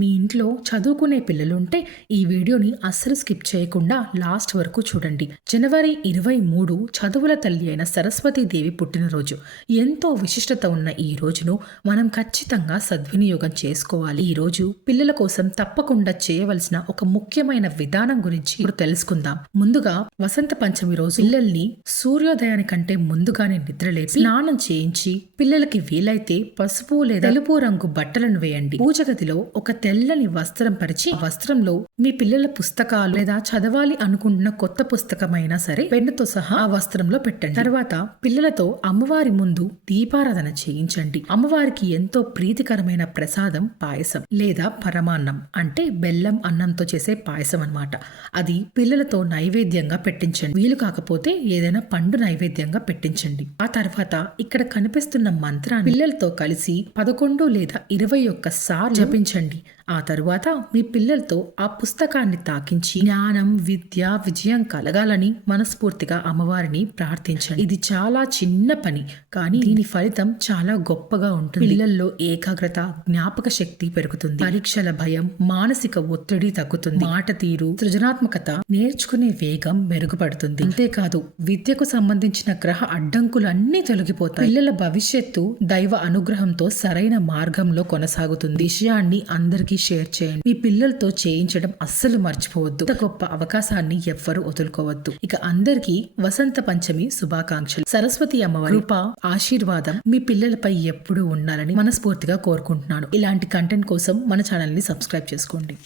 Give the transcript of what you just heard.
మీ ఇంట్లో చదువుకునే పిల్లలుంటే ఈ వీడియోని అస్సలు స్కిప్ చేయకుండా లాస్ట్ వరకు చూడండి. జనవరి ఇరవై మూడు చదువుల తల్లి అయిన సరస్వతీదేవి పుట్టినరోజు. ఎంతో విశిష్టత ఉన్న ఈ రోజును మనం ఖచ్చితంగా సద్వినియోగం చేసుకోవాలి. ఈ రోజు పిల్లల కోసం తప్పకుండా చేయవలసిన ఒక ముఖ్యమైన విధానం గురించి ఇప్పుడు తెలుసుకుందాం. ముందుగా వసంత పంచమి రోజు పిల్లల్ని సూర్యోదయానికంటే ముందుగానే నిద్రలేపి స్నానం చేయించి పిల్లలకి వీలైతే పసుపు లేదా తెలుపు రంగు బట్టలను వేయండి. పూజగదిలో ఒక తెల్లని వస్త్రం పరిచి వస్త్రంలో మీ పిల్లల పుస్తకాలు లేదా చదవాలి అనుకుంటున్న కొత్త పుస్తకమైనా సరే పెన్నుతో సహా ఆ వస్త్రంలో పెట్టండి. తర్వాత పిల్లలతో అమ్మవారి ముందు దీపారాధన చేయించండి. అమ్మవారికి ఎంతో ప్రీతికరమైన ప్రసాదం పాయసం లేదా పరమాన్నం అంటే బెల్లం అన్నంతో చేసే పాయసం అన్నమాట. అది పిల్లలతో నైవేద్యంగా పెట్టించండి. వీలు కాకపోతే ఏదైనా పండు నైవేద్యంగా పెట్టించండి. ఆ తర్వాత ఇక్కడ కనిపిస్తున్న మంత్రాన్ని పిల్లలతో కలిసి పదకొండు లేదా ఇరవై ఒక్క సార్లు జపించండి. ఆ తరువాత మీ పిల్లలతో ఆ పుస్తకాన్ని తాకించి జ్ఞానం విద్య విజయం కలగాలని మనస్ఫూర్తిగా అమ్మవారిని ప్రార్థించండి. ఇది చాలా చిన్న పని కానీ దీని ఫలితం చాలా గొప్పగా ఉంటుంది. పిల్లల్లో ఏకాగ్రత జ్ఞాపక శక్తి పెరుగుతుంది. పరీక్షల భయం మానసిక ఒత్తిడి తగ్గుతుంది. మాట తీరు సృజనాత్మకత నేర్చుకునే వేగం మెరుగుపడుతుంది. అంతేకాదు విద్యకు సంబంధించిన గ్రహ అడ్డంకులన్నీ తొలగిపోతాయి. పిల్లల భవిష్యత్తు దైవ అనుగ్రహంతో సరైన మార్గంలో కొనసాగుతుంది. విషయాన్ని అందరికీ షేర్ చేయండి. మీ పిల్లలతో చేయించడం అస్సలు మర్చిపోవద్దు. ఇంత గొప్ప అవకాశాన్ని ఎవ్వరూ వదులుకోవద్దు. ఇక అందరికీ వసంత పంచమి శుభాకాంక్షలు. సరస్వతి అమ్మవారి కృప ఆశీర్వాదం మీ పిల్లలపై ఎప్పుడూ ఉండాలని మనస్ఫూర్తిగా కోరుకుంటున్నాను. ఇలాంటి కంటెంట్ కోసం మన ఛానల్ని సబ్స్క్రైబ్ చేసుకోండి.